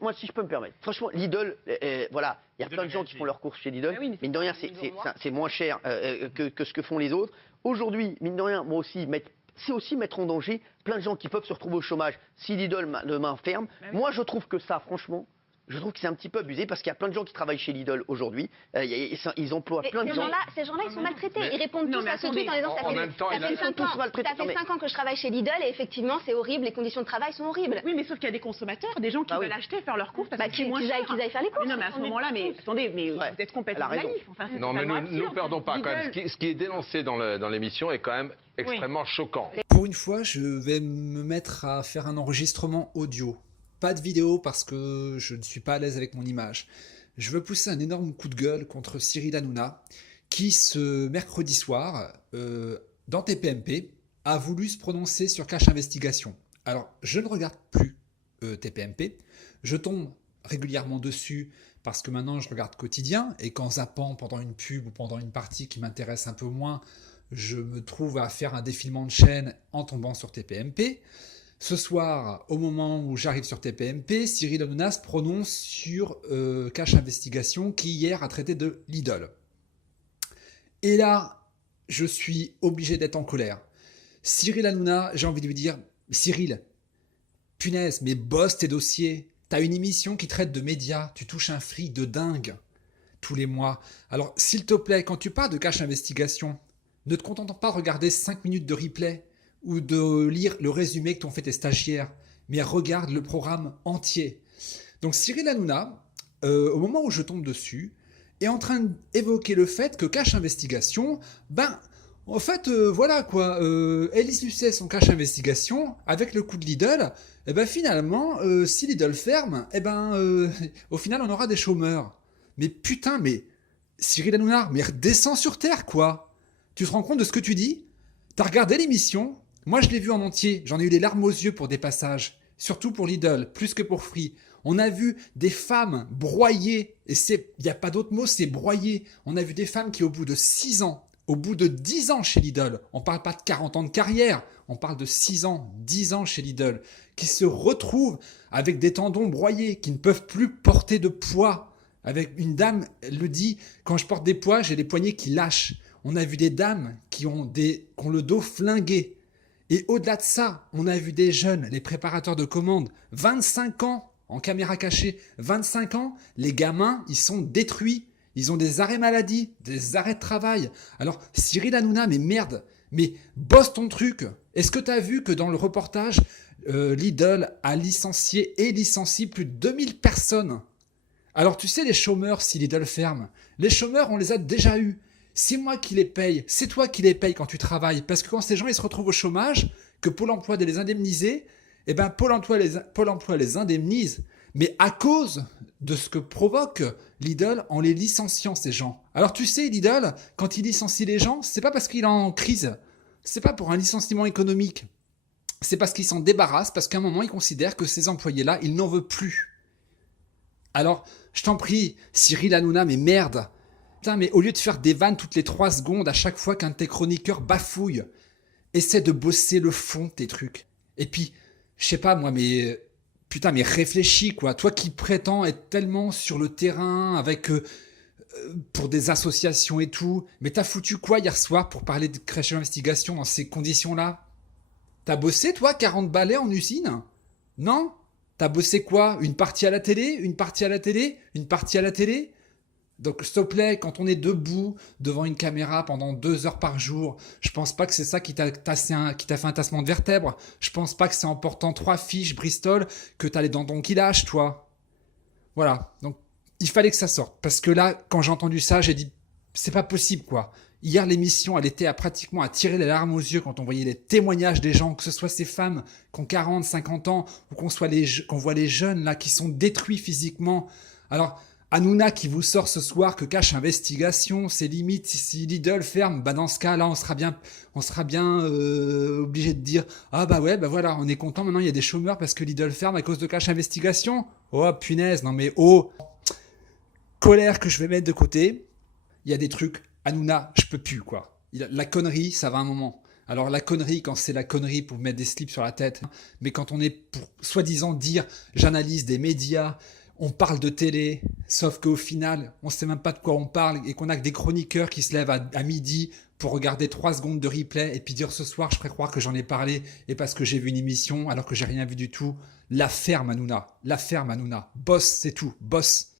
moi, si je peux me permettre, franchement, Lidl, voilà, il y a plein de gens qui font leurs courses chez Lidl, oui, mais mine de rien, c'est moins cher que ce que font les autres. Aujourd'hui, mine de rien, moi aussi, c'est aussi mettre en danger plein de gens qui peuvent se retrouver au chômage si Lidl demain ferme. Moi, je trouve que ça, franchement, je trouve que c'est un petit peu abusé parce qu'il y a plein de gens qui travaillent chez Lidl aujourd'hui. Ils emploient plein de gens. Ces gens-là, ils sont maltraités. Ils répondent tous à ce tweet en disant ça fait 5 ans que je travaille chez Lidl et effectivement, c'est horrible, les conditions de travail sont horribles. Oui, mais sauf qu'il y a des consommateurs, des gens qui veulent acheter, faire leurs courses parce que c'est moins cher. Qu'ils aillent faire les courses. Non, mais à ce moment-là, attendez, vous êtes complètement naïf. Non, mais nous ne perdons pas quand même. Ce qui est dénoncé dans l'émission est quand même extrêmement choquant. Pour une fois, je vais me mettre à faire un enregistrement audio. Pas de vidéo parce que je ne suis pas à l'aise avec mon image. Je veux pousser un énorme coup de gueule contre Cyril Hanouna qui, ce mercredi soir, dans TPMP, a voulu se prononcer sur Cash Investigation. Alors, je ne regarde plus TPMP. Je tombe régulièrement dessus parce que maintenant, je regarde quotidien et qu'en zappant pendant une pub ou pendant une partie qui m'intéresse un peu moins, je me trouve à faire un défilement de chaîne en tombant sur TPMP. Ce soir, au moment où j'arrive sur TPMP, Cyril Hanouna se prononce sur Cash Investigation qui hier a traité de Lidl. Et là, je suis obligé d'être en colère. Cyril Hanouna, j'ai envie de lui dire, Cyril, punaise, mais bosse tes dossiers. T'as une émission qui traite de médias, tu touches un fric de dingue tous les mois. Alors, s'il te plaît, quand tu parles de Cash Investigation, ne te contente pas de regarder 5 minutes de replay ou de lire le résumé que t'ont fait tes stagiaires, mais regarde le programme entier. Donc Cyril Hanouna, au moment où je tombe dessus, est en train d'évoquer le fait que Cash Investigation, en fait, voilà quoi, elle suçait son Cash Investigation avec le coup de Lidl, et finalement, si Lidl ferme, au final, on aura des chômeurs. Mais putain, mais Cyril Hanouna, mais redescends sur terre, quoi. Tu te rends compte de ce que tu dis? T'as regardé l'émission? Moi, je l'ai vu en entier. J'en ai eu les larmes aux yeux pour des passages. Surtout pour Lidl, plus que pour Free. On a vu des femmes broyées. Et il n'y a pas d'autre mot, c'est broyées. On a vu des femmes qui, au bout de 6 ans, au bout de 10 ans chez Lidl, on ne parle pas de 40 ans de carrière, on parle de 6 ans, 10 ans chez Lidl, qui se retrouvent avec des tendons broyés, qui ne peuvent plus porter de poids. Avec une dame, elle le dit, quand je porte des poids, j'ai les poignets qui lâchent. On a vu des dames qui ont le dos flingué. Et au-delà de ça, on a vu des jeunes, les préparateurs de commandes, 25 ans en caméra cachée, 25 ans, les gamins, ils sont détruits. Ils ont des arrêts maladie, des arrêts de travail. Alors, Cyril Hanouna, mais merde, mais bosse ton truc. Est-ce que tu as vu que dans le reportage, Lidl a licencié et licencie plus de 2000 personnes? Alors, tu sais, les chômeurs, si Lidl ferme, les chômeurs, on les a déjà eus. C'est moi qui les paye, c'est toi qui les paye quand tu travailles. Parce que quand ces gens ils se retrouvent au chômage, que Pôle emploi de les indemniser, Pôle emploi les indemnise, mais à cause de ce que provoque Lidl en les licenciant, ces gens. Alors tu sais, Lidl, quand il licencie les gens, c'est pas parce qu'il est en crise, c'est pas pour un licenciement économique, c'est parce qu'il s'en débarrasse, parce qu'à un moment, il considère que ces employés-là, il n'en veut plus. Alors, je t'en prie, Cyril Hanouna, mais merde. Putain, mais au lieu de faire des vannes toutes les 3 secondes à chaque fois qu'un de tes chroniqueurs bafouille, essaie de bosser le fond de tes trucs. Et puis, je sais pas moi, mais putain, mais réfléchis quoi. Toi qui prétends être tellement sur le terrain avec pour des associations et tout, mais t'as foutu quoi hier soir pour parler de Cash Investigation dans ces conditions-là? T'as bossé toi 40 balais en usine? Non? T'as bossé quoi? Une partie à la télé? Une partie à la télé? Une partie à la télé? Donc, s'il te plaît, quand on est debout devant une caméra pendant 2 heures par jour, je pense pas que c'est ça qui t'a fait un tassement de vertèbres. Je pense pas que c'est en portant 3 fiches Bristol que t'as les dentons qui lâchent, toi. Voilà. Donc, il fallait que ça sorte. Parce que là, quand j'ai entendu ça, j'ai dit, c'est pas possible, quoi. Hier, l'émission, elle était pratiquement à tirer les larmes aux yeux quand on voyait les témoignages des gens, que ce soit ces femmes qui ont 40, 50 ans, ou qu'on voit les jeunes, là, qui sont détruits physiquement. Alors, Hanouna qui vous sort ce soir que Cash Investigation, c'est limite si Lidl ferme, dans ce cas là on sera bien obligé de dire voilà, on est content maintenant il y a des chômeurs parce que Lidl ferme à cause de Cash Investigation. Oh punaise, non mais colère que je vais mettre de côté. Il y a des trucs, Hanouna, je peux plus quoi. La connerie, ça va un moment. Alors la connerie, quand c'est la connerie pour mettre des slips sur la tête, mais quand on est pour soi-disant dire j'analyse des médias, on parle de télé, sauf qu'au final, on ne sait même pas de quoi on parle et qu'on a que des chroniqueurs qui se lèvent à midi pour regarder 3 secondes de replay et puis dire ce soir, je ferais croire que j'en ai parlé et parce que j'ai vu une émission alors que j'ai rien vu du tout. La ferme Hanouna. Boss, c'est tout. Boss.